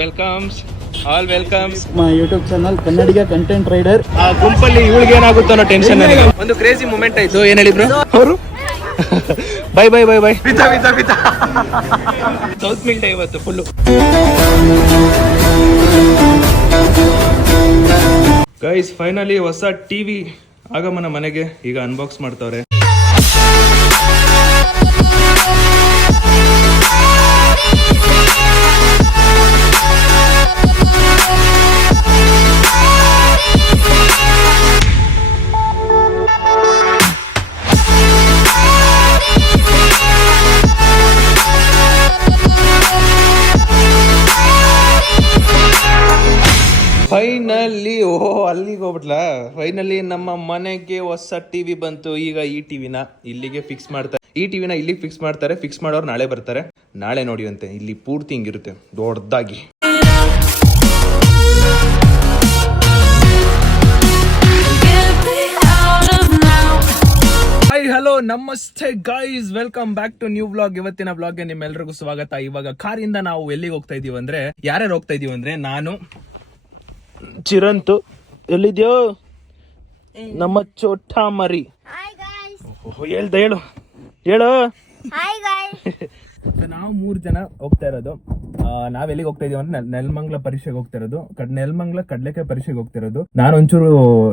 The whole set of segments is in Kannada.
Welcomes all welcomes my YouTube channel Kannadiga content rider. ಆ ಗುಂಪಲ್ಲಿ ಇವಳಿಗೆ ಏನಾಗುತ್ತೋ ಅನ್ನೋ ಟೆನ್ಷನ್ ನನಗೆ. ಒಂದು ಕ್ರೇಜಿ ಮೂಮೆಂಟ್ ಆಯ್ತು. ಏನ್ ಹೇಳಿದ್ರು ಅವರು? Bye bye bye bye south mill day ಇವತ್ತು ಫುಲ್ಲು. ಗೈಸ್ ಫೈನಲಿ ಹೊಸ ಟಿವಿ ಆಗಮನ ಮನೆಗೆ. ಈಗ ಅನ್ಬಾಕ್ಸ್ ಮಾಡ್ತವ್ರೆ. ಫೈನಲಿ ಅಲ್ಲಿಗೆ ಹೋಗ್ಬಿಟ್ಲಾ. ಫೈನಲಿ ನಮ್ಮ ಮನೆಗೆ ಹೊಸ ಟಿವಿ ಬಂತು. ಈಗ ಈ ಟಿವಿನ ಇಲ್ಲಿಗೆ ಫಿಕ್ಸ್ ಮಾಡ್ತಾರೆ. ಈ ಟಿವಿನ ಇಲ್ಲಿಗೆ ಫಿಕ್ಸ್ ಮಾಡ್ತಾರೆ. ಫಿಕ್ಸ್ ಮಾಡೋರು ನಾಳೆ ಬರ್ತಾರೆ. ನಾಳೆ ನೋಡಿವಂತೆ ಇಲ್ಲಿ ಪೂರ್ತಿ ಹಿಂಗಿರುತ್ತೆ ದೊಡ್ಡದಾಗಿ. Hi hello namaste guys, welcome back to new vlog. ಇವತ್ತಿನ ವ್ಲಾಗ್ಗೆ ನಿಮ್ಮೆಲ್ಲರಿಗೂ ಸ್ವಾಗತ. ಇವಾಗ ಕಾರಿಂದ ನಾವು ಎಲ್ಲಿಗೆ ಹೋಗ್ತಾ ಇದೀವಿ ಅಂದ್ರೆ, ಯಾರ್ಯಾರು ಹೋಗ್ತಾ ಇದೀವಿ ಅಂದ್ರೆ, ನಾನು ಚಿರಂತು, ಎಲ್ಲಿದ್ಯೋ ನಮ್ಮ ಚೋಟ ಮರಿ, ಹೇಳು ನಾವು 3 ಜನ ಹೋಗ್ತಾ ಇರೋದು. ನಾವ್ ಎಲ್ಲಿಗೆ ಹೋಗ್ತಾ ಇದೀವಿ ಅಂದ್ರೆ ನೆಲಮಂಗಲ ಪರೀಕ್ಷೆಗೆ ಹೋಗ್ತಾ ಇರೋದು. ನೆಲಮಂಗಲ ಕಡ್ಲೆಕಾಯಿ ಪರೀಕ್ಷೆಗೆ ಹೋಗ್ತಾ ಇರೋದು. ನಾನು ಒಂಚೂರು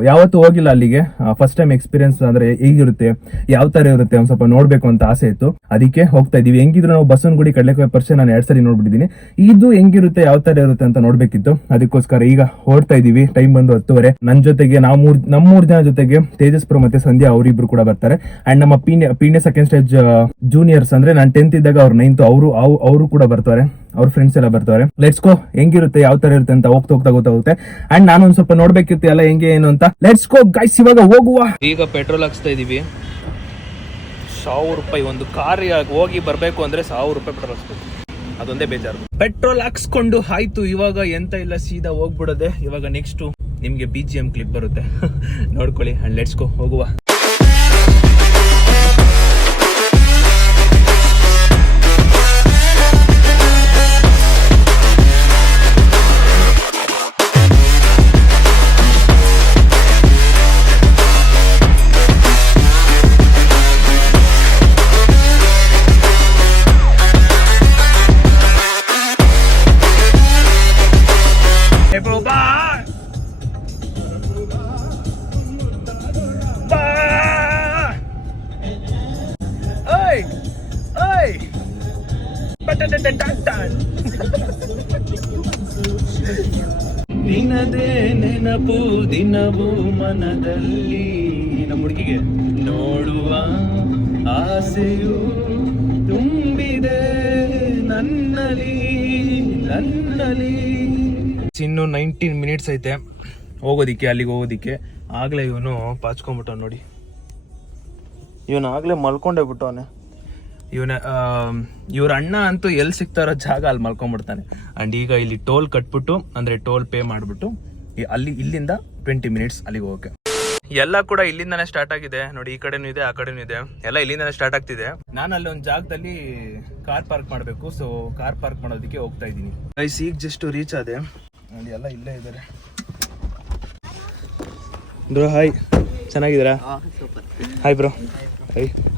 ಯಾವತ್ತೂ ಹೋಗಿಲ್ಲ ಅಲ್ಲಿಗೆ. ಫಸ್ಟ್ ಟೈಮ್ ಎಕ್ಸ್ಪೀರಿಯನ್ಸ್ ಅಂದ್ರೆ ಹೇಗಿರುತ್ತೆ, ಯಾವ ತರ ಇರುತ್ತೆ ಒಂದ್ ಸ್ವಲ್ಪ ನೋಡ್ಬೇಕು ಅಂತ ಆಸೆ ಇತ್ತು. ಅದಕ್ಕೆ ಹೋಗ್ತಾ ಇದೀವಿ. ಹೆಂಗಿದ್ರು ನಾವು ಬಸವನಗುಡಿ ಕಡ್ಲೆಕಾಯಿ ಪರೀಕ್ಷೆ ನಾನು 2 ಸರಿ ನೋಡ್ಬಿಟ್ಟಿದ್ದೀನಿ. ಇದು ಹೆಂಗಿರುತ್ತೆ, ಯಾವ ತರ ಇರುತ್ತೆ ಅಂತ ನೋಡ್ಬೇಕಿತ್ತು. ಅದಕ್ಕೋಸ್ಕರ ಈಗ ಹೊರಡ್ತಾ ಇದೀವಿ. ಟೈಮ್ ಬಂದು 10:30. ನನ್ನ ಜೊತೆಗೆ ನಮ್ಮ 3 ಜನ ಜೊತೆಗೆ ತೇಜಸ್ಪುರ ಮತ್ತೆ ಸಂಧ್ಯಾ ಅವರಿಬ್ರು ಕೂಡ ಬರ್ತಾರೆ. ಅಂಡ್ ನಮ್ಮ ಪೀಣ್ಯ ಸೆಕೆಂಡ್ ಸ್ಟೇಜ್ ಜೂನಿಯರ್ಸ್ ಅಂದ್ರೆ ನಾನು 10th ಇದ್ದಾಗ ಅವ್ರು 9th ಅವರು ಕೂಡ ಬರ್ತಾರೆ. ಅವ್ರ ಫ್ರೆಂಡ್ಸ್ ಎಲ್ಲ ಬರ್ತಾರೆ. Let's go. ಹೆಂಗಿರುತ್ತೆ, ಯಾವ ತರ ಇರುತ್ತೆ ಅಂತ ಹೋಗ್ತಾ ಗೊತ್ತಾಗುತ್ತೆ. ಅಂಡ್ ನಾನು ಒಂದ್ ಸ್ವಲ್ಪ ನೋಡ್ಬೇಕಿತ್ತು ಎಲ್ಲ ಹೆಂಗೆ ಏನು ಅಂತ. ಲೆಟ್ಸ್ ಗೋ ಗೈಸ್, ಇವಾಗ ಹೋಗುವ. ಈಗ ಪೆಟ್ರೋಲ್ ಹಾಕ್ಸ್ತಾ ಇದೀವಿ. 1000 ರೂಪಾಯಿ ಒಂದು ಕಾರ್ ಹೋಗಿ ಬರ್ಬೇಕು ಅಂದ್ರೆ 1000 ರೂಪಾಯಿ ಪೆಟ್ರೋಲ್ ಹಾಕ್ಸ್ಬೇಕು. ಅದೊಂದೇ ಬೇಜಾರು. ಪೆಟ್ರೋಲ್ ಹಾಕ್ಸ್ಕೊಂಡು ಆಯ್ತು. ಇವಾಗ ಎಂತ ಇಲ್ಲ, ಸೀದಾ ಹೋಗ್ಬಿಡೋದೆ. ಇವಾಗ ನೆಕ್ಸ್ಟ್ ನಿಮ್ಗೆ BGM ಕ್ಲಿಪ್ ಬರುತ್ತೆ, ನೋಡ್ಕೊಳ್ಳಿ. ಅಂಡ್ ಲೆಟ್ಸ್ ಗೋ, ಹೋಗುವ. ನಿನದೇ ನೆನಪು ದಿನವೂ ಮನದಲ್ಲಿ, ನಮ್ಮ ಹುಡುಗಿಗೆ ನೋಡುವ ಆಸೆಯು ತುಂಬಿದೆ ನನ್ನಲ್ಲಿ. ಇನ್ನು 19 ಮಿನಿಟ್ಸ್ ಐತೆ ಅಲ್ಲಿಗೆ ಹೋಗೋದಿಕ್ಕೆ. ಆಗ್ಲೇ ಇವನು ಪಾಚ್ಕೊಂಡ್ಬಿಟ್ಟವ್ ನೋಡಿ. ಇವನು ಆಗ್ಲೇ ಮಲ್ಕೊಂಡೇ ಬಿಟ್ಟವನೆ. ಇವ್ರ ಅಣ್ಣ ಅಂತೂ ಎಲ್ಲಿ ಸಿಗ್ತಾರೋ ಜಾಗ ಅಲ್ಲಿ ಮಲ್ಕೊಂಡ್ಬಿಡ್ತಾನೆ. ಅಂಡ್ ಈಗ ಇಲ್ಲಿ ಟೋಲ್ ಕಟ್ಬಿಟ್ಟು, ಅಂದ್ರೆ ಟೋಲ್ ಪೇ ಮಾಡ್ಬಿಟ್ಟು ಇಲ್ಲಿಂದ 20 ಮಿನಿಟ್ಸ್ ಅಲ್ಲಿಗೆ ಹೋಗಕ್ಕೆ. ಎಲ್ಲ ಕೂಡ ಇಲ್ಲಿಂದಾನೇ ಸ್ಟಾರ್ಟ್ ಆಗಿದೆ ನೋಡಿ. ಈ ಕಡೆನೂ ಇದೆ, ಆ ಕಡೆನೂ ಇದೆ. ಎಲ್ಲ ಇಲ್ಲಿಂದಾನೇ ಸ್ಟಾರ್ಟ್ ಆಗ್ತಿದೆ. ನಾನು ಅಲ್ಲಿ ಒಂದು ಜಾಗದಲ್ಲಿ ಕಾರ್ ಪಾರ್ಕ್ ಮಾಡಬೇಕು. ಸೊ ಕಾರ್ ಪಾರ್ಕ್ ಮಾಡೋದಕ್ಕೆ ಹೋಗ್ತಾ ಇದ್ದೀನಿ. ಈಗ ಜಸ್ಟ್ ರೀಚ್ ಆದೆ ನೋಡಿ. ಎಲ್ಲ ಇಲ್ಲೇ ಇದ್ದಾರೆ. ಬ್ರೋ ಹಾಯ್, ಚೆನ್ನಾಗಿದ್ದೀರಾ? Hi bro.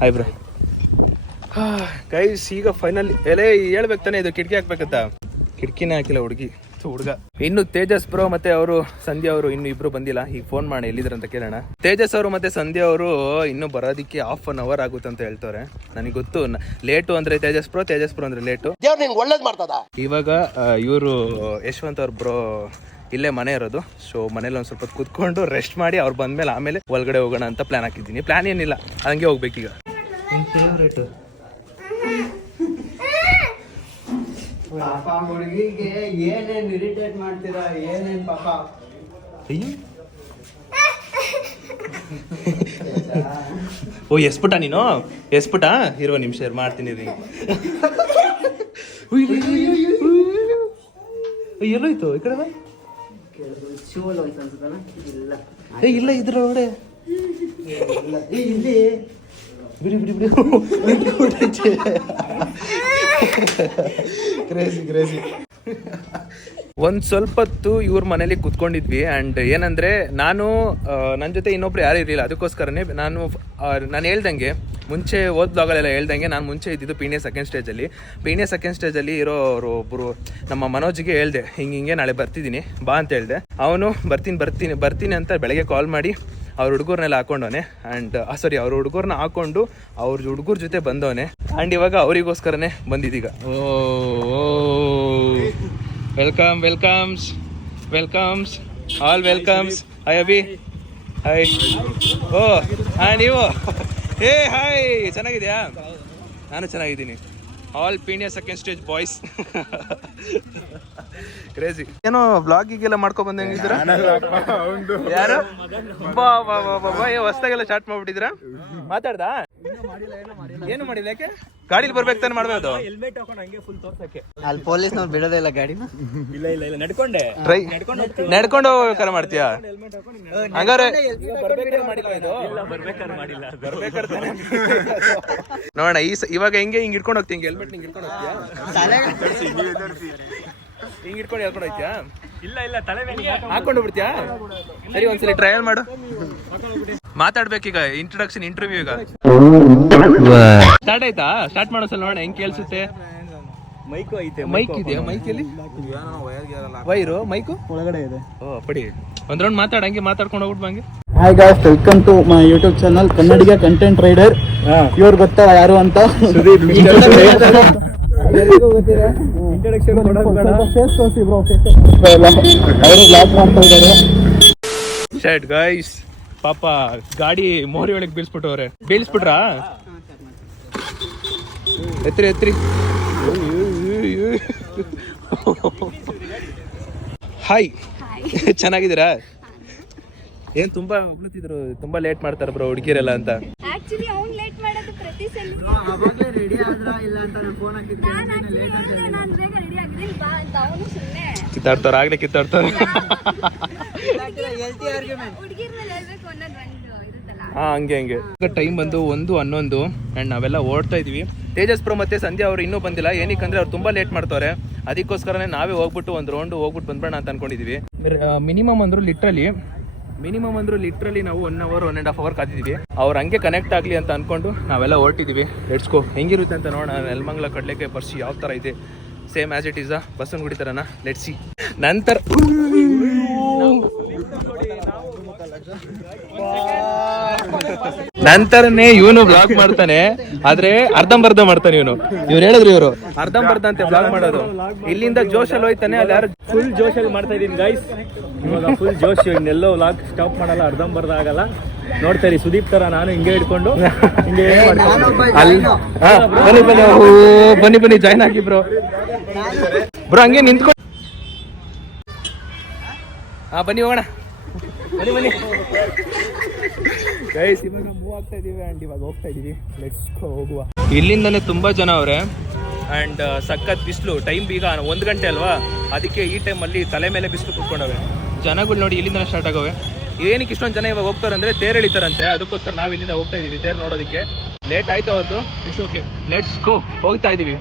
Hi bro. Guys ಈಗ ಫೈನಲಿ ಹೇಳ್ಬೇಕು ತಾನೆ, ಇದು ಕಿಟಕಿ ಹಾಕ್ಬೇಕಂತ. ಕಿಟಕಿನೇ ಹಾಕಿಲ್ಲ ಹುಡುಗ. ಇನ್ನು ತೇಜಸ್ ಬ್ರೋ ಮತ್ತೆ ಅವರು ಸಂಧ್ಯಾ ಅವರು ಇನ್ನು ಇಬ್ರು ಬಂದಿಲ್ಲ. ಈಗ ಫೋನ್ ಮಾಡಿ ಎಲ್ಲಿದ್ರು ಅಂತ ಕೇಳೋಣ. ತೇಜಸ್ ಅವರು ಮತ್ತೆ ಸಂಧ್ಯಾ ಅವರು ಇನ್ನು ಬರೋದಿಕ್ಕೆ 1/2 hour ಆಗುತ್ತೆ ಅಂತ ಹೇಳ್ತಾರೆ. ನನಗೆ ಗೊತ್ತು, ಲೇಟು ಅಂದ್ರೆ ತೇಜಸ್ ಬ್ರೋ ಅಂದ್ರೆ ಲೇಟು. ಇವಾಗ ಇವರು ಯಶವಂತ್ ಅವ್ರ ಬ್ರೋ ಇಲ್ಲೇ ಮನೆ ಇರೋದು. ಸೊ ಮನೇಲಿ ಒಂದ್ ಸ್ವಲ್ಪ ಕೂತ್ಕೊಂಡು ರೆಸ್ಟ್ ಮಾಡಿ ಅವ್ರು ಬಂದ್ಮೇಲೆ ಆಮೇಲೆ ಒಳಗಡೆ ಹೋಗೋಣ ಅಂತ ಪ್ಲಾನ್ ಹಾಕಿದ್ದೀನಿ. ಪ್ಲಾನ್ ಏನಿಲ್ಲ, ಹಂಗೆ ಹೋಗ್ಬೇಕೀಗ. ಫೇವ್ರೇಟ್ ಪಾಪ ಹುಡುಗಿಗೆ ಏನೇನ್ ಇರಿಟೇಟ್ ಮಾಡ್ತೀರಾ, ಏನೇನ್ ಪಾಪ. ಓ ಎಸ್ಪುಟ ನೀನು, ಎಸ್ಪುಟ ಇರುವ ನಿಮಿಷ ಮಾಡ್ತೀನಿ ರೀ. ಎಲ್ಲೋಯ್ತು ಈ ಕಡೆ? ಇಲ್ಲ ಇದ್ರ ಒಡೆ ಇಲ್ಲಿ ಬಿಡಿ ಬಿಡಿ ಬಿಡಿ. Crazy crazy. ಒಂದು ಸ್ವಲ್ಪ ಹೊತ್ತು ಇವ್ರ ಮನೇಲಿ ಕುತ್ಕೊಂಡಿದ್ವಿ. ಆ್ಯಂಡ್ ಏನಂದರೆ ನಾನು ನನ್ನ ಜೊತೆ ಇನ್ನೊಬ್ರು ಯಾರು ಇರಲಿಲ್ಲ, ಅದಕ್ಕೋಸ್ಕರನೇ ನಾನು ಹೇಳ್ದಂಗೆ ಮುಂಚೆ ಬ್ಲಾಗಲ್ಲೆಲ್ಲ ಹೇಳ್ದಂಗೆ ನಾನು ಮುಂಚೆ ಇದ್ದಿದ್ದು ಪೀಣ್ಯ ಸೆಕೆಂಡ್ ಸ್ಟೇಜಲ್ಲಿ ಇರೋರು ಒಬ್ಬರು ನಮ್ಮ ಮನೋಜ್ಗೆ ಹೇಳ್ದೆ, ಹಿಂಗೆ ನಾಳೆ ಬರ್ತಿದ್ದೀನಿ ಬಾ ಅಂತ ಹೇಳ್ದೆ. ಅವನು ಬರ್ತೀನಿ ಅಂತ ಬೆಳಗ್ಗೆ ಕಾಲ್ ಮಾಡಿ ಅವ್ರ ಹುಡುಗರ್ನೆಲ್ಲ ಹಾಕೊಂಡವನೆ. ಆ್ಯಂಡ್ ಅವ್ರ ಹುಡುಗರ್ನ ಹಾಕೊಂಡು ಅವ್ರ ಹುಡುಗರ ಜೊತೆ ಬಂದವನೆ. ಆ್ಯಂಡ್ ಇವಾಗ ಅವರಿಗೋಸ್ಕರನೇ ಬಂದಿದ್ದೀಗ. Welcomes all welcomes. Hi Abhi, hi. ಓ ಹಾಂ, ನೀವು ಹಾಯ್, ಚೆನ್ನಾಗಿದೆಯಾ? ನಾನು ಚೆನ್ನಾಗಿದ್ದೀನಿ. All Peenya second stage boys. Crazy. ಏನೋ ವ್ಲಾಗಿಗೆಲ್ಲ ಮಾಡ್ಕೊ ಬಂದಂಗಿದ್ದೀರಾ? ಯಾರು ಹೊಸ್ದಾಗೆಲ್ಲ ಸ್ಟಾರ್ಟ್ ಮಾಡ್ಬಿಟ್ಟಿದ್ದೀರಾ? ಮಾತಾಡ್ದಾ? ಏನು ಮಾಡಿಲ್ಲ, ಯಾಕೆ? ಗಾಡಿಲಿ ಬರ್ಬೇಕು ತಾನೆ ಮಾಡ್ಬೋದು. ಹೆಲ್ಮೆಟ್ ಹಾಕೊಂಡು ಹಂಗೆ ಫುಲ್ ತೋರ್ಸಕ್ಕೆ ಅಲ್ಲಿ ಪೊಲೀಸ್ನವ್ರು ಬಿಡೋದೇ ಇಲ್ಲ ಗಾಡಿನ. ಇಲ್ಲ ನಡ್ಕೊಂಡೆ ನಡ್ಕೊಂಡು ಹೋಗ್ಬೇಕಾರೆ ಮಾಡ್ತೀಯಾ? ಹಂಗಾರೆ ಬರ್ಬೇಕಾದ್ರೆ ಮಾಡಿಲ್ಲ. ನೋಡೋಣ ಇವಾಗ ಹಿಂಗೆ ಹಿಂಗ್ ಇಟ್ಕೊಂಡು ಹೋಗ್ತೀನಿ. ಹೆಲ್ಮೆಟ್ ಹಿಂಗ್ ಇಟ್ಕೊಂಡು ಹೋಗ್ತೀಯಾ? ಹಿಂಗ್ ಇಟ್ಕೊಂಡು ಹೇಳ್ಕೊಂಡು ಹೋಗ್ತೀಯಾ? ಇಲ್ಲ ತಲೆ ಮೇಲೆ ಹಾಕೊಂಡು ಬಿಡ್ತೀಯಾ? ಸರಿ, ಒಂದ್ಸಲಿ ಟ್ರಯಲ್ ಮಾಡು. ಮಾತಾಡ್ಬೇಕೀಗ, ಇಂಟ್ರೊಡಕ್ಷನ್ ಇಂಟರ್ವ್ಯೂ ಈಗ ಸ್ಟಾರ್ಟ್ ಆಯ್ತಾ? ಸ್ಟಾರ್ಟ್ ಮಾಡೋ ಸಲ ನೋಡೋಣ ಹೆಂಗ್ ಕೇಳಿಸುತ್ತೆ. ಮೈಕು ಐತೆ. ಮೈಕ್ ಇದೆಯಾ? ಮೈಕಲ್ಲಿ ವೈರು ಮೈಕು ಒಳಗಡೆ ಇದೆ. ಓ ಪಡಿ ಒಂದ್ ರೌಂಡ್ ಮಾತಾಡ, ಹಂಗೆ ಮಾತಾಡ್ಕೊಂಡು ಹೋಗ್ಬಿಟ್ಟು ಹಂಗೆ. Hi guys, welcome to my YouTube channel Kannadiga content rider. ಇವ್ರು ಗೊತ್ತಾ ಯಾರು ಅಂತ? ಇಂಟ್ರೊಡಕ್ಷನ್ ಫೇಸ್ ತೋರಿಸಿ ಬ್ರೋ. ಅವರು ಬ್ಲಾಗ್ ಮಾಡ್ತಾ ಇದ್ದಾರೆ. ಶರ್ಟ್ ಗೈಸ್, ಪಾಪ ಗಾಡಿ ಮೋರಿ ಒಳಗೆ ಬೀಳ್ಸ್ಬಿಟ್ಟವ್ರೆ. ಬೀಳ್ಸ್ಬಿಟ್ರಾ? ಎತ್ರಿ. ಹಾಯ್, ಚೆನ್ನಾಗಿದ್ದೀರಾ? ಏನ್ ತುಂಬಾ ಹೊಗಳ್ತಿದ್ರು, ತುಂಬಾ ಲೇಟ್ ಮಾಡ್ತಾರೆ ಬ್ರೋ ಹುಡುಗಿರೆಲ್ಲ ಅಂತ. ಆಕ್ಚುಲಿ ಅವ್ನು ಲೇಟ್ ಮಾಡೋದು ಪ್ರತಿ ಸಲ. ಅವಾಗಲೇ ರೆಡಿ ಆದ್ರಾ ಇಲ್ಲ ಅಂತ ನಾನು ಫೋನ್ ಹಾಕಿದ್ದೆ. ನಾನು ಬೇಗ ರೆಡಿ ಆಗಿದ್ದೀನಿ ಬಾ ಅಂತ ಅವನು ಸುಮ್ಮನೆ ಕಿತ್ತಾಡ್ತಾರ, ಆಗ್ಲೇ ಕಿತ್ತಾಡ್ತಾರ. ಹುಡುಗಿರ್ ಮೇಲೆ ಹೇಳ್ಬೇಕು ಅನ್ನೋದು ಒಂದು ಇರುತ್ತಲ್ಲ. ಹಾ, ಹಂಗೆ ಟೈಮ್ ಬಂದು 1:11 ಅಂಡ್ ನಾವೆಲ್ಲ ಓಡ್ತಾ ಇದೀವಿ. ತೇಜಸ್ ಬ್ರೋ ಮತ್ತೆ ಸಂಧ್ಯಾ ಅವರು ಇನ್ನೂ ಬಂದಿಲ್ಲ. ಏನಕ್ಕಂದ್ರೆ ಅವ್ರು ತುಂಬಾ ಲೇಟ್ ಮಾಡ್ತಾರೆ. ಅದಕ್ಕೋಸ್ಕರನೇ ನಾವೇ ಹೋಗ್ಬಿಟ್ಟು ಒಂದು ರೌಂಡ್ ಹೋಗ್ಬಿಟ್ಟು ಬಂದ್ಬೇಡ ಅಂತ ಅನ್ಕೊಂಡಿದೀವಿ. ಮಿನಿಮಮ್ ಅಂದ್ರು ಲಿಟ್ರಲಿ ನಾವು 1 hour 1.5 hour ಕಾದಿದ್ದೀವಿ. ಅವ್ರು ಹಂಗೆ ಕನೆಕ್ಟ್ ಆಗಲಿ ಅಂತ ಅನ್ಕೊಂಡು ನಾವೆಲ್ಲ ಹೊರಟಿದ್ದೀವಿ. Let's go. ಹೆಂಗಿರುತ್ತೆ ಅಂತ ನೋಡೋಣ. ನೆಲಮಂಗಲ ಕಡ್ಲೆಕಾಯಿ ಬರ್ಸಿ ಯಾವ ಥರ ಇದೆ, same as it is Basavanagudi ಥರನ. Let's see. ನಂತರ ನಂತರನೇ ಇವನು ಬ್ಲಾಗ್ ಮಾಡ್ತಾನೆ, ಆದ್ರೆ ಅರ್ಧಂಬರ್ಧ ಮಾಡ್ತಾನೆ ಇವನು ಹೇಳಿದ್ರು ಇವರು ಅರ್ಧಂಬರ್ಧ ಅಂತ ಬ್ಲಾಗ್ ಮಾಡೋದು. ಇಲ್ಲಿಂದ ಜೋಶಲ್ಲಿ ಹೋಯ್ತಾನೆ, ಅಲ್ಲಿ ಯಾರು ಫುಲ್ ಜೋಶಲ್ಲಿ ಮಾಡ್ತಾ ಇದೀನಿ ಗೈಸ್. ಇವಾಗ ಫುಲ್ ಜೋಶ್. ಇನ್ನೆಲ್ಲೋ ವ್ಲಾಗ್ ಸ್ಟಾಪ್ ಮಾಡಲ್ಲ, ಅರ್ಧಂಬರ್ಧ ಆಗಲ್ಲ. ನೋಡ್ತಾ ಇರಿ, ಸುದೀಪ್ ತರ ನಾನು ಹಿಂಗೆ ಹಿಡ್ಕೊಂಡು ಹಿಂಗೆ ಬನ್ನಿ ಜಾಯ್ನ್ ಆಗಿ ಬ್ರೋ ಹಂಗೆ ನಿಂತ್ಕೊಂಡು. ಹಾ, ಬನ್ನಿ ಹೋಗೋಣ. ಬನ್ನಿ ಗೈಸ್, ಇವಾಗ ಮೂವ್ ಆಗ್ತಾ ಇದೀವಿ ಅಂಡ್ ಇವಾಗ ಹೋಗ್ತಾ ಇದೀವಿ. ಲೆಟ್ಸ್ ಗೋ, ಹೋಗುವ. ಇಲ್ಲಿಂದನೇ ತುಂಬಾ ಜನ ಅವ್ರೆ ಅಂಡ್ ಸಖತ್ ಬಿಸಿಲು. ಟೈಮ್ ಈಗ 1 ಗಂಟೆ ಅಲ್ವಾ, ಅದಕ್ಕೆ ಈ ಟೈಮಲ್ಲಿ ತಲೆ ಮೇಲೆ ಬಿಸಿಲು ಕುತ್ಕೊಂಡವೆ. ಜನಗಳು ನೋಡಿ ಇಲ್ಲಿಂದ ಸ್ಟಾರ್ಟ್ ಆಗವೆ. ಏನಕ್ಕೆ ಇಷ್ಟೊಂದು ಜನ ಇವಾಗ ಹೋಗ್ತಾರೆ ಅಂದ್ರೆ ತೇರು ಎಳಿತಾರಂತೆ. ಅದಕ್ಕೋಸ್ಕರ ನಾವು ಇಲ್ಲಿಂದ ಹೋಗ್ತಾ ಇದೀವಿ ತೇರು ನೋಡೋದಕ್ಕೆ. ಲೇಟ್ ಆಯ್ತು ಅವತ್ತು. It's okay, let's go. ಹೋಗ್ತಾ ಇದೀವಿ.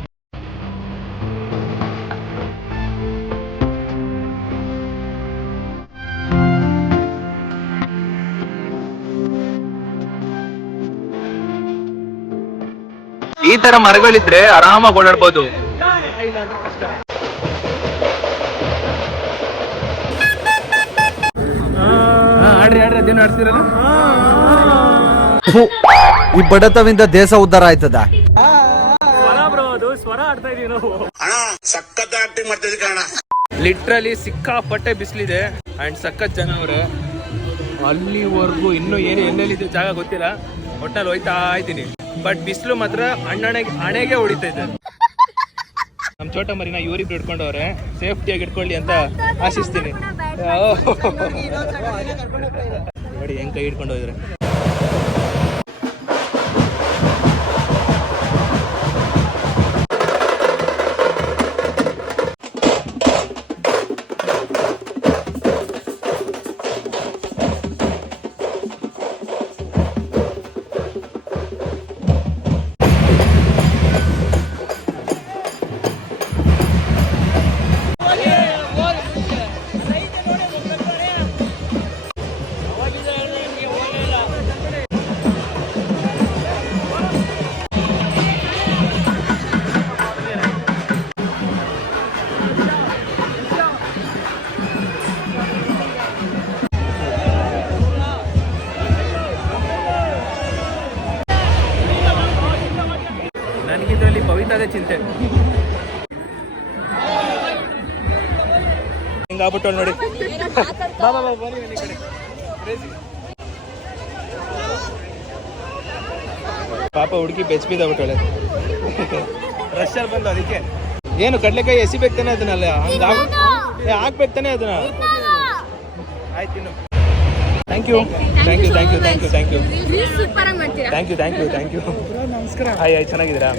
ಈ ತರ ಮರಗಳಿದ್ರೆ ಆರಾಮಾಗಿ ಓಡಾಡ್ಬೋದು. ಆಡ್ರಿ ಅದೇನು ಆಡ್ತಿರಲ್ಲ. ಈ ಬಡತವಿಂದ ದೇಶ ಉದ್ಧಾರ ಆಯ್ತದ. ಸ್ವರ ಆಡ್ತಾ ಇದೀವಿ ನಾವು. ಲಿಟ್ರಲಿ ಸಿಕ್ಕಾಪಟ್ಟೆ ಬಿಸಿಲಿದೆ ಅಂಡ್ ಸಖತ್ ಜನ ಅವರು. ಅಲ್ಲಿವರೆಗೂ ಇನ್ನೂ ಏನು ಎಲ್ಲೆಲ್ಲಿದೆ ಜಾಗ ಗೊತ್ತಿಲ್ಲ, ಒಟ್ಟಲ್ಲಿ ಹೋಯ್ತಾ ಇದ್ದೀನಿ. ಬಟ್ ಬಿಸಿಲು ಮಾತ್ರ ಹಣೆಗೆ ಹೊಡಿತೈತೆ. ನಮ್ಮ ಚೋಟ ಮರಿನ ಇವರಿಬ್ರು ಹಿಡ್ಕೊಂಡವ್ರೆ. ಸೇಫ್ಟಿಯಾಗಿ ಇಟ್ಕೊಳ್ಳಿ ಅಂತ ಆಶಿಸ್ತೀನಿ. ನೋಡಿ ಹೆಂಗ್ ಕೈ ಹಿಡ್ಕೊಂಡು ಹೋದ್ರೆ. ಹೆಂಗ್ ಆಗ್ಬಿಟ್ಟು ನೋಡಿ. ಬಾ ಬಾ ಬಾ ಬನ್ನಿ ಈ ಕಡೆ. ಪಾಪ ಹುಡುಗಿ ಬೆಚ್ಬಿದ್ದಾಗ್ಬಿಟ್ಟಳೆ. ರಶಲ್ಲಿ ಬಂದು ಅದಕ್ಕೆ ಏನು ಕಡ್ಲೆಕಾಯಿ ಎಸಿಬೇಕು ತಾನೆ ಅದನ್ನೆಲ್ಲ ಹಾಕ್ಬೇಕು ತಾನೆ ಅದನ್ನ. ಆಯ್ತು ಇನ್ನು. Thank you thank you thank you thank you thank you super ಆಗಿ ಮಾಡ್ತೀರಾ. Thank you thank you thank you. ನಮಸ್ಕಾರ. ಹಾಯ್ ಹಾಯ್ ಚೆನ್ನಾಗಿದ್ದೀರಾ?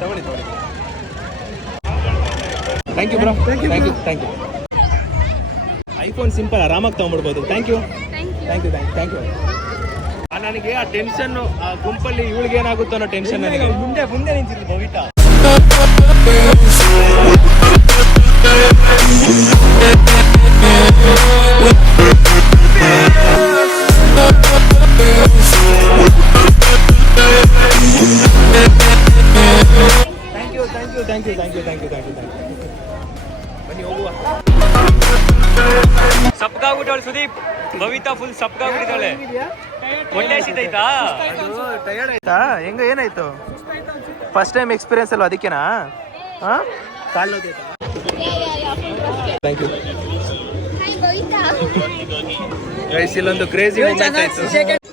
ತಗೊಳ್ಳಿ ತಗೊಳ್ಳಿ. Thank you bro. Thank you thank you. IPhone simple ಆರಾಮಾಗಿ ತೊಗೊಂಡ್ಬಿಡ್ಬೋದು. Thank you thank you thank you. ನನಗೆ ಆ ಟೆನ್ಷನ್, ಆ ಗುಂಪಲ್ಲಿ ಇವಳಿಗೆ ಏನಾಗುತ್ತೋ ಅನ್ನೋ ಟೆನ್ಷನ್ ನನಗೆ. ಮುಂದೆ ಮುಂದೆ ನಿಂತಿದ್ಲು Bhavita. Thank you thank you thank you thank you thank you thank you thank you. ಬನ್ನಿ ಹೋಗುವ. ಸಪ್ಗಾಗ್ಬಿಟ್ಟವಳು ಸುದೀಪ್. ಭವಿತಾ ಫುಲ್ ಸಪ್ಗಾಗ್ಬಿಟ್ಟಿದ್ದಾಳೆ. ಹೊಟ್ಟೆ ಹಸಿತೈತಾ? ಟಯರ್ಡ್ ಆಯ್ತಾ? ಹೆಂಗ ಏನಾಯ್ತು? ಫಸ್ಟ್ ಟೈಮ್ ಎಕ್ಸ್ಪೀರಿಯನ್ಸ್ ಅಲ್ವಾ ಅದಕ್ಕೆನಾ? ಹಾಂ ಕಾಲು ನೋದೈತಾ? Thank you guys. ಇಲ್ಲೊಂದು ಕ್ರೇಜಿ ಮೂಮೆಂಟ್ ಆಯ್ತು.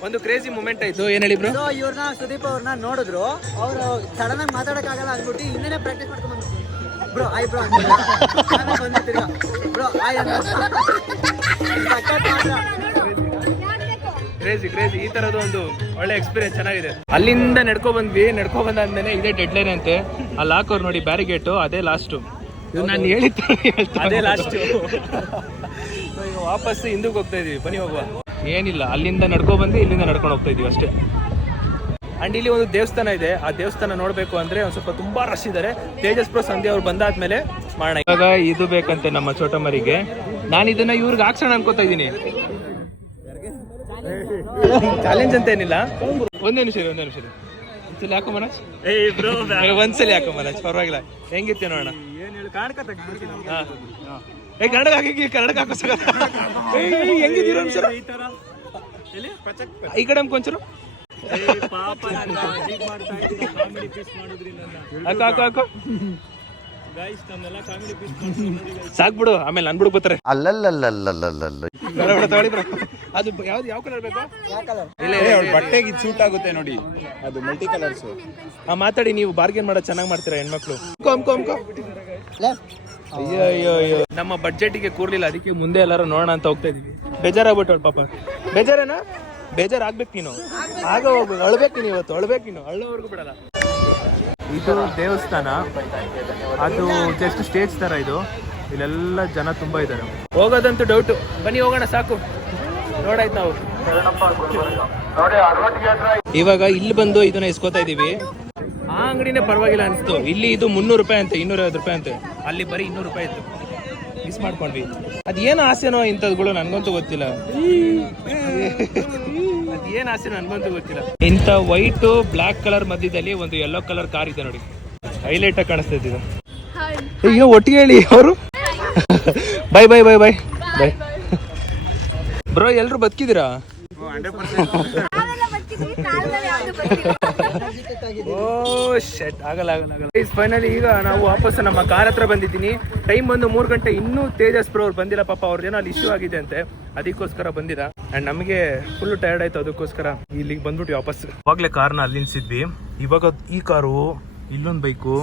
ಒಂದು ಕ್ರೇಜಿ ಮೂಮೆಂಟ್ ಆಯ್ತು. ಏನ್ ಹೇಳಿ ಬ್ರೋ? ಇವ್ರನ್ನ ಸುದೀಪ್ ಅವ್ರನ್ನ ನೋಡಿದ್ರು, ಅವ್ರು ಸಡನ್ ಆಗಿ ಮಾತಾಡಕ್ಕಾಗಲ್ಲ ಅಂದ್ಬಿಟ್ಟು ಇನ್ನೇನೆ ಪ್ರಾಕ್ಟೀಸ್ ಮಾಡ್ಕೊಂಡ್ ಬಂದ್ರು. ಬ್ರೋ ಆಯ್ ಬ್ರೋ ಬ್ರೋ ಆಯ್ ಕ್ರೇಜಿ ಕ್ರೇಜಿ. ಈ ತರದ್ದು ಒಂದು ಒಳ್ಳೆ ಎಕ್ಸ್ಪೀರಿಯನ್ಸ್ ಚೆನ್ನಾಗಿದೆ. ಅಲ್ಲಿಂದ ನಡ್ಕೊ ಬಂದಾದ್ಮೇಲೆ ಇದೇ ಡೆಡ್ ಲೈನ್ ಅಂತೆ. ಅಲ್ಲಿ ಹಾಕೋರು ನೋಡಿ ಬ್ಯಾರಿಗೇಟು, ಅದೇ ಲಾಸ್ಟು. ಇದು ನಾನು ಹೇಳಿದ್ದು ಅದೇ ಲಾಸ್ಟ್. ಈಗ ವಾಪಸ್ ಹಿಂದಕ್ಕೆ ಹೋಗ್ತಾ ಇದೀವಿ. ಬನ್ನಿ ಹೋಗುವ. ಏನಿಲ್ಲ, ಅಲ್ಲಿಂದ ನಡ್ಕೊ ಬಂದು ಇಲ್ಲಿಂದ ನಡ್ಕೊಂಡು ಹೋಗ್ತಾ ಇದೀವಿ ಅಷ್ಟೇ. ಅಂಡ್ ಇಲ್ಲಿ ಒಂದು ದೇವಸ್ಥಾನ ಇದೆ. ಆ ದೇವಸ್ಥಾನ ನೋಡ್ಬೇಕು ಅಂದ್ರೆ ಒಂದ್ ಸ್ವಲ್ಪ ತುಂಬಾ ರಶ್ ಇದ್ದಾರೆ. ತೇಜಸ್ ಪ್ರೋ ಸಂಧ್ಯಾ ಅವ್ರು ಬಂದಾದ್ಮೇಲೆ ಮಾಡೋಣ. ಇವಾಗ ಇದು ಬೇಕಂತೆ ನಮ್ಮ ಚೋಟಮರಿಗೆ. ನಾನು ಇದನ್ನ ಇವ್ರಿಗೆ ಹಾಕ್ಸೋಣ ಅನ್ಕೋತಾ ಇದ್ದೀನಿ. ಚಾಲೆಂಜ್ ಅಂತ ಏನಿಲ್ಲ. ಒಂದೇ ನಿಮಿಷ ಒಂದ್ಸಲಿ ಹಾಕೋ ಮನೋಜ್. ಒಂದ್ಸಲಿ ಹಾಕೋ ಮನೋಜ್, ಪರವಾಗಿಲ್ಲ. ಹೆಂಗಿರ್ತೀಯ ನೋಡೋಣ. ಹಾ ಏ ಕನ್ನಡ ಹಾಕಿ, ಕನ್ನಡಕ್ಕೆ ಹಾಕೋ ಸರ್. ಹೆಂಗಿದ್ದೀರ ಸರ್? ಈ ಕಡೆ ಕೊಂಚರು ಹಾಕೋ ಸಾಕ್ಬಿಡು, ಆಮೇಲೆ ನನ್ ಬಿಡು ಬರ್ತಾರೆ. ಅಲ್ಲಲ್ಲಲ್ಲಲ್ಲಲ್ಲಲ್ಲ ಅದು ಯಾವ್ದು ಯಾವ ಕಲರ್ ಬೇಕು? ಬಟ್ಟೆಗೆ ಇದು ಸೂಟ್ ಆಗುತ್ತೆ ನೋಡಿ, ಅದು ಮಲ್ಟಿ ಕಲರ್ಸ್. ಮಾತಾಡಿ, ನೀವು ಬಾರ್ಗೇನ್ ಮಾಡೋದು ಚೆನ್ನಾಗಿ ಮಾಡ್ತೀರಾ ಹೆಣ್ಮಕ್ಳು. ಅಯ್ಯೋ ನಮ್ಮ ಬಡ್ಜೆಟ್ಗೆ ಕೂರ್ಲಿಲ್ಲ, ಅದಕ್ಕೆ ಮುಂದೆ ಎಲ್ಲಾರು ನೋಡೋಣ ಅಂತ ಹೋಗ್ತಾ ಇದೀವಿ. ಬೇಜಾರಾಗ್ಬಿಟ್ಟು ಪಾಪ. ಬೇಜಾರೇನಾ? ಬೇಜಾರಾಗ್ಬೇಕು ನೀನು. ಆಗ ಹೋಗ್ಬೇಕು, ಅಳ್ಬೇಕು ನೀನು. ಇವತ್ತು ಅಳ್ಬೇಕು ನೀನು, ಅಳ್ಳೋವರೆಗೂ ಬಿಡಲ್ಲ. ಇದು ದೇವಸ್ಥಾನ, ಅದು ಜಸ್ಟ್ ಸ್ಟೇಜ್ ತರ ಇದು. ಇಲ್ಲೆಲ್ಲ ಜನ ತುಂಬಾ ಇದ್ದಾರೆ. ಹೋಗೋದಂತೂ ಡೌಟು. ಬನ್ನಿ ಹೋಗೋಣ, ಸಾಕು ನೋಡಾಯ್ತು ನಾವು. ಇವಾಗ ಇಲ್ಲಿ ಬಂದು ಇದನ್ನ ಇಸ್ಕೋತಾ ಇದೀವಿ. ಆ ಅಂಗಡಿನೇ ಪರವಾಗಿಲ್ಲ ಅನಿಸ್ತು. ಇಲ್ಲಿ ಇದು 300 ರೂಪಾಯಿ ಅಂತೆ, 250 ರೂಪಾಯಿ ಅಂತೆ. ಅಲ್ಲಿ ಬರೀ 200 ರೂಪಾಯಿ ಇತ್ತು. ಮಿಸ್ ಮಾಡ್ಕೊಂಡ್ವಿ. ಅದೇನು ಆಸೆನೋ ಇಂಥದ್ಗಳು ನನ್ಗಂತೂ ಗೊತ್ತಿಲ್ಲ. ಅದೇನು ಆಸೆ ನನ್ಗಂತೂ ಗೊತ್ತಿಲ್ಲ. ಇಂಥ ವೈಟ್ ಬ್ಲಾಕ್ ಕಲರ್ ಮಧ್ಯದಲ್ಲಿ ಒಂದು ಯೆಲ್ಲೋ ಕಲರ್ ಕಾರ್ ಇದೆ ನೋಡಿ, ಹೈಲೈಟ್ ಆಗಿ ಕಾಣಿಸ್ತಾ ಇದ್ದಿದ್ದು. ಅಯ್ಯೋ ಒಟ್ಟಿಗೆ ಹೇಳಿ ಅವರು. Bye bye bye bye bye bro. ಎಲ್ರು ಬದುಕಿದ್ದೀರಾ? ಓ ಶೆಟ್, ಆಗಲ್ಲ. ಫೈನಲಿ ಈಗ ನಾವು ವಾಪಸ್ ನಮ್ಮ ಕಾರ್ ಹತ್ರ ಬಂದಿದ್ದೀನಿ. ಟೈಮ್ ಬಂದು 3 ಗಂಟೆ. ಇನ್ನೂ ತೇಜಸ್ ಪ್ರೋ ಅವ್ರು ಬಂದಿಲ್ಲ ಪಾಪ. ಅವ್ರದ್ದೇನೋ ಅಲ್ಲಿ ಇಶ್ಯೂ ಆಗಿದೆ ಅಂತೆ, ಅದಕ್ಕೋಸ್ಕರ ಬಂದಿಲ್ಲ. ಅಂಡ್ ನಮಗೆ ಫುಲ್ ಟಯರ್ಡ್ ಆಯ್ತು, ಅದಕ್ಕೋಸ್ಕರ ಇಲ್ಲಿಗೆ ಬಂದ್ಬಿಟ್ಟು ವಾಪಸ್. ಅವಾಗಲೇ ಕಾರ್ನ ಅಲ್ಲಿ ನಿಲ್ಸಿದ್ವಿ. ಇವಾಗ ಈ ಕಾರು, ಇಲ್ಲೊಂದು ಬೈಕು,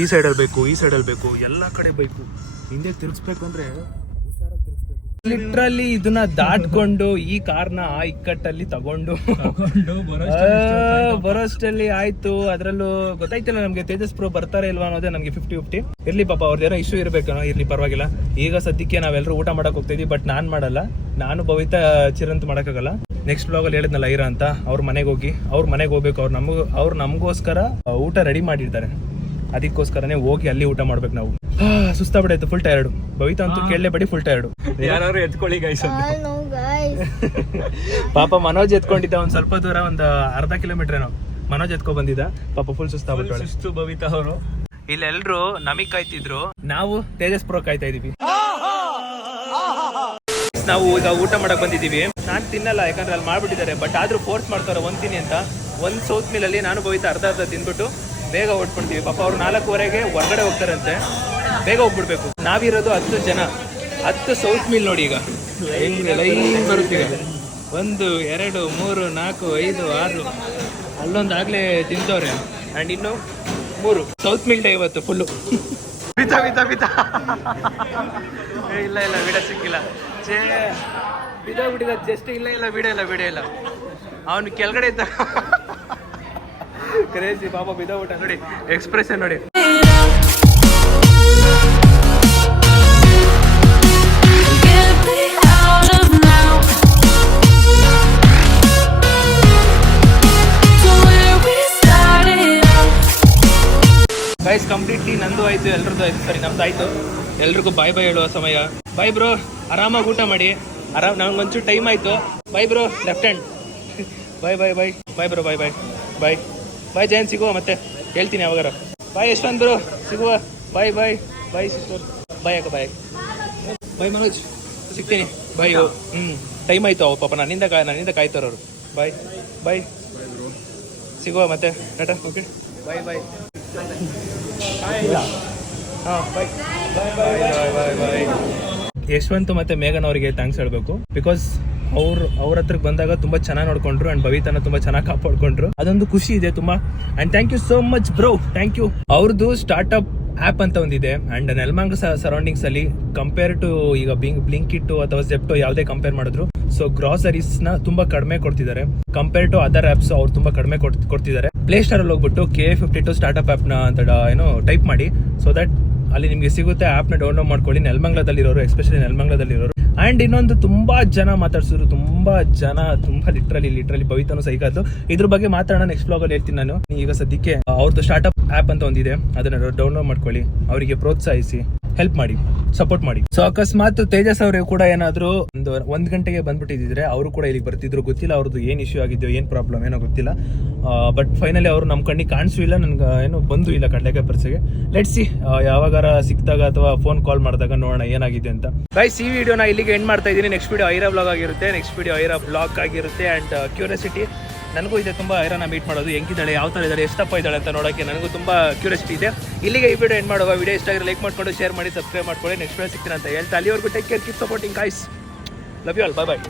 ಈ ಸೈಡಲ್ಲಿ ಬೇಕು, ಈ ಸೈಡಲ್ಲಿ ಬೇಕು, ಎಲ್ಲ ಕಡೆ ಬೈಕು. ಹಿಂದೆ ತಿರ್ಗಿಸ್ಬೇಕು ಅಂದ್ರೆ ಲಿಟ್ರಲಿ ಇದನ್ನ ದಾಟ್ಕೊಂಡು ಈ ಕಾರ್ನ ಆ ಇಕ್ಕಟ್ಟಲ್ಲಿ ತಗೊಂಡು ಬರೋಷ್ಟಲ್ಲಿ ಆಯ್ತು. ಅದ್ರಲ್ಲೂ ಗೊತ್ತಾಯ್ತಿಲ್ಲ ನಮ್ಗೆ ತೇಜಸ್ ಪ್ರೋ ಬರ್ತಾರೆ ಇಲ್ವಾ ಅನ್ನೋದೇ ನಮ್ಗೆ 50-50. ಇರ್ಲಿ ಪಾಪ, ಅವ್ರದ್ದೇನೋ ಇಶ್ಯೂ ಇರ್ಬೇಕೋ, ಇರ್ಲಿ ಪರವಾಗಿಲ್ಲ. ಈಗ ಸದ್ಯಕ್ಕೆ ನಾವೆಲ್ಲರೂ ಊಟ ಮಾಡಕ್ ಹೋಗ್ತಾ ಇದೀವಿ. ಬಟ್ ನಾನ್ ಮಾಡಲ್ಲ, ನಾನು ಭವಿತಾ ಚಿರಂತ್ ಮಾಡಕ್ಕಾಗಲ್ಲ. ನೆಕ್ಸ್ಟ್ ಬ್ಲಾಗ್ ಅಲ್ಲಿ ಹೇಳಿದ್ನಲ್ಲ ಐರಾ ಅಂತ, ಅವ್ರ ಮನೆಗೆ ಹೋಗಿ ಅವ್ರ ಮನೆಗೆ ಹೋಗ್ಬೇಕು. ಅವ್ರು ನಮಗೋಸ್ಕರ ಊಟ ರೆಡಿ ಮಾಡಿರ್ತಾರೆ, ಅದಕ್ಕೋಸ್ಕರನೇ ಹೋಗಿ ಅಲ್ಲಿ ಊಟ ಮಾಡ್ಬೇಕು ನಾವು. ಸುಸ್ತಾಗ್ಬಿಡಾಯ್ತು, ಫುಲ್ ಟಯರ್ಡು. ಭವಿತಾ ಅಂತೂ ಕೇಳಲೇಬೇಡಿ, ಫುಲ್ ಟಯರ್ಡು. ಯಾರು ಎತ್ಕೊಳ್ಳಿ ಗೈಸ್. ಪಾಪ ಮನೋಜ್ ಎತ್ಕೊಂಡಿದ್ದ ಒಂದ್ ಸ್ವಲ್ಪ ದೂರ, ಒಂದು ಅರ್ಧ ಕಿಲೋಮೀಟರ್ ಏನೋ ಮನೋಜ್ ಎತ್ಕೊ ಬಂದಿದ್ದ. ಪಾಪ ಫುಲ್ ಸುಸ್ತು ಭವಿತಾ ಅವರು. ಇಲ್ಲೆಲ್ರು ನಮಗ್ ಕಾಯ್ತಿದ್ರು, ನಾವು ತೇಜಸ್ ಪ್ರೋ ಕಾಯ್ತಾ ಇದೀವಿ. ನಾವು ಈಗ ಊಟ ಮಾಡಕ್ ಬಂದಿದೀವಿ. ನಾನ್ ತಿನ್ನಲ್ಲ, ಯಾಕಂದ್ರೆ ಅಲ್ಲಿ ಮಾಡ್ಬಿಟ್ಟಿದ್ದಾರೆ. ಬಟ್ ಆದ್ರೂ ಫೋರ್ಸ್ ಮಾಡ್ತಾರೆ ಒಂದ್ ತಿನ್ನಿ ಅಂತ. ಒಂದ್ ಸೌತ್ ಮಿಲ್ ಅಲ್ಲಿ ನಾನು ಭವಿತಾ ಅರ್ಧ ತಿನ್ಬಿಟ್ಟು ಬೇಗ ಓಡ್ಕೊಡ್ತೀವಿ. ಪಾಪ ಅವ್ರು 4:15ಗೆ ಹೊರಗಡೆ ಹೋಗ್ತಾರಂತೆ. ಬೇಗ ಹೋಗ್ಬಿಡ್ಬೇಕು. ನಾವಿರೋದು 10 ಜನ, 10 ಸೌತ್ ಮಿಲ್ ನೋಡಿ ಈಗ ಹೆಂಗೆ ಲೈನ್ ಬರುತ್ತೆ. 1 2 3 4 5 6 ಅಲ್ಲೊಂದು ಆಗ್ಲೇ ತಿಂತವ್ರೆ. ಆ್ಯಂಡ್ ಇನ್ನು 3 ಸೌತ್ ಮಿಲ್ ಡೇ ಇವತ್ತು ಫುಲ್ಲು. ಇಲ್ಲ ವಿಡಿಯೋ ಸಿಕ್ಕಿಲ್ಲ. ಬಿದ್ದೋಗ್ಬಿಟ್ಟಿದ ಜಸ್ಟ್. ಇಲ್ಲ ವಿಡಿಯೋ ಇಲ್ಲ. ಅವನು ಕೆಳಗಡೆ ಇದ್ದ ಕ್ರೇಜಿ ಪಾಪ ಬಿದ್ದೋಗ್ಬಿಟ್ಟ ನೋಡಿ. ಎಕ್ಸ್ಪ್ರೆಷನ್ ನೋಡಿ. ಗೈಸ್ ಕಂಪ್ಲೀಟ್ಲಿ ನಂದು ಆಯ್ತು, ಎಲ್ರದ್ದು ಆಯ್ತು. ಸರಿ ನಮ್ದು ಆಯ್ತು. ಎಲ್ರಿಗೂ ಬಾಯ್ ಹೇಳುವ ಸಮಯ. ಬಾಯ್ ಬ್ರೋ, ಆರಾಮಾಗಿ ಊಟ ಮಾಡಿ. ನಂಗೊಂಚೂರು ಟೈಮ್ ಆಯ್ತು. Bye bro, left hand. Bye bro, bye Jayant, ಸಿಗುವ ಮತ್ತೆ ಹೇಳ್ತೀನಿ ಯಾವಾಗಾರ. ಬಾಯ್ ಯಶ್ವಂತ್ ಬ್ರೋ, ಸಿಗುವ. Bye sister. ಬಾಯ್ ಅಕ್ಕ, ಬಾಯ್ ಮನೋಜ್, ಸಿಗ್ತೀನಿ. ಬಾಯ್. ಟೈಮ್ ಆಯ್ತು. ಅವ ಪಾಪ ನನ್ನಿಂದ ಕಾಯ್ತಾರವ್ರು. ಬಾಯ್ ಸಿಗುವ ಮತ್ತೆ ಟಾಟಾ. Okay bye. ಹಾಂ ಬಾಯ್. ಯಶವಂತ್ ಮತ್ತೆ ಮೇಘನ್ ಅವರಿಗೆ ಥ್ಯಾಂಕ್ಸ್ ಹೇಳಬೇಕು. ಬಿಕಾಸ್ ಅವ್ರ ಹತ್ರಕ್ಕೆ ಬಂದಾಗ ತುಂಬಾ ಚೆನ್ನಾಗಿ ನೋಡ್ಕೊಂಡ್ರು ಅಂಡ್ ಭವಿತನ ತುಂಬಾ ಚೆನ್ನಾಗಿ ಕಾಪಾಡ್ಕೊಂಡ್ರು. ಅದೊಂದು ಖುಷಿ ಇದೆ ತುಂಬಾ. And thank you so much bro, thank you. ಅವ್ರದ್ದು ಸ್ಟಾರ್ಟ್ಅಪ್ ಆ್ಯಪ್ ಅಂತ ಒಂದಿದೆ. ಅಂಡ್ ನೆಲಮಂಗಲ ಸರೌಂಡಿಂಗ್ಸ್ ಅಲ್ಲಿ ಕಂಪೇರ್ ಟು ಈಗ ಬ್ಲಿಂಕಿಟ್ ಅಥವಾ ಜೆಪ್ಟೋ ಯಾವುದೇ ಕಂಪೇರ್ ಮಾಡಿದ್ರು, ಸೊ ಗ್ರಾಸರೀಸ್ ನ ತುಂಬಾ ಕಡಿಮೆ ಕೊಡ್ತಿದ್ದಾರೆ ಕಂಪೇರ್ ಟು ಅದರ್ ಆಪ್ಸ್. ಅವ್ರು ತುಂಬಾ ಕಡಿಮೆ ಕೊಡ್ತಿದ್ದಾರೆ. ಪ್ಲೇ ಸ್ಟೋರ್ ಅಲ್ಲಿ ಹೋಗ್ಬಿಟ್ಟು KA52 ಸ್ಟಾರ್ಟ್ಅಪ್ ಆಪ್ ನ ಅಂತ ಟೈಪ್ ಮಾಡಿ. ಸೊ ದಟ್ ಅಲ್ಲಿ ನಿಮಗೆ ಸಿಗುತ್ತೆ. ಆಪ್ ನ ಡೌನ್ಲೋಡ್ ಮಾಡ್ಕೊಳ್ಳಿ. ನೆಲಮಂಗಲದಲ್ಲಿರೋರು, ಎಸ್ಪೆಷಲಿ ನೆಲಮಂಗಲದಲ್ಲಿರೋರು. ಅಂಡ್ ಇನ್ನೊಂದು ತುಂಬಾ ಜನ ಮಾತಾಡ್ಸಿದ್ರು, ತುಂಬಾ ಲಿಟ್ರಲಿ ಭವಿತನು ಸೈಕಾತು. ಇದ್ರ ಬಗ್ಗೆ ಮಾತಾಡೋಣ ನೆಕ್ಸ್ಟ್ ಬ್ಲಾಗ್ ಅಲ್ಲಿ ಹೇಳ್ತೀನಿ ನಾನು. ಈಗ ಸದ್ಯಕ್ಕೆ ಅವ್ರದ್ದು ಸ್ಟಾರ್ಟ್ಅಪ್ ಆಪ್ ಅಂತ ಒಂದಿದೆ, ಅದನ್ನ ಡೌನ್ಲೋಡ್ ಮಾಡ್ಕೊಳ್ಳಿ. ಅವರಿಗೆ ಪ್ರೋತ್ಸಾಹಿಸಿ, ಹೆಲ್ಪ್ ಮಾಡಿ, ಸಪೋರ್ಟ್ ಮಾಡಿ. ಸೊ ಅಕಸ್ಮಾತ್ ತೇಜಸ್ ಅವರು ಕೂಡ ಏನಾದ್ರು 1 ಗಂಟೆಗೆ ಬಂದ್ಬಿಟ್ಟಿದ್ರೆ ಅವರು ಕೂಡ ಇಲ್ಲಿಗೆ ಬರ್ತಿದ್ರು. ಗೊತ್ತಿಲ್ಲ ಅವ್ರದ್ದು ಏನ್ ಇಶ್ಯೂ ಆಗಿದೆಯೋ, ಏನ್ ಪ್ರಾಬ್ಲಮ್ ಏನೋ ಗೊತ್ತಿಲ್ಲ. ಬಟ್ ಫೈನಲಿ ಅವರು ನಮ್ಮ ಕಣ್ಣಿಗೆ ಕಾಣಿಸೂ ಇಲ್ಲ, ನನ್ಗೆ ಏನೋ ಬಂದು ಇಲ್ಲ ಕಡ್ಲೆಕಾಯಿ ಪರ್ಸಿಗೆ. ಲೆಟ್ಸ್ ಸಿ, ಯಾವಾಗಾರ ಸಿಕ್ತಾಗ ಅಥವಾ ಫೋನ್ ಕಾಲ್ ಮಾಡಿದಾಗ ನೋಡೋಣ ಏನಾಗಿದೆ ಅಂತ. ಗೈಸ್, ಈ ವಿಡಿಯೋನ ಇಲ್ಲಿಗೆ ಎಂಡ್ ಮಾಡ್ತಾ ಇದ್ದೀನಿ. ನೆಕ್ಸ್ಟ್ ವಿಡಿಯೋ ಐರಾ ಬ್ಲಾಗ್ ಆಗಿರುತ್ತೆ. ಅಂಡ್ ಕ್ಯೂರಿಯಾಸಿಟಿ ನನಗೂ ಇದೆ ತುಂಬ. ಐರಾನ ಮೀಟ್ ಮಾಡೋದು, ಹೆಂಗಿದ್ದಾಳೆ, ಯಾವ ಥರ ಇದ್ದಾಳೆ, ಎಷ್ಟಪ್ಪ ಇದ್ದಾಳೆ ಅಂತ ನೋಡೋಕ್ಕೆ ನನಗೂ ತುಂಬ ಕ್ಯೂರಿಯಾಸಿಟಿ ಇದೆ. ಇಲ್ಲಿಗೆ ಈ ವಿಡಿಯೋ ಎಂಡ್ ಮಾಡುವ. ವಿಡಿಯೋ ಇಷ್ಟ ಆಗಿರೋ ಲೈಕ್ ಮಾಡ್ಕೊಂಡು, ಶೇರ್ ಮಾಡಿ, ಸಬ್ಸ್ಕ್ರೈಬ್ ಮಾಡ್ಕೊಳ್ಳಿ. ನೆಕ್ಸ್ಟ್ ವಿಡಿಯೋ ಸಿಗ್ತೀನಿ ಅಂತ ಹೇಳ್ತಾ ಅಲ್ಲಿವರೆಗೂ take care, keep supporting guys. Love you all. Bye.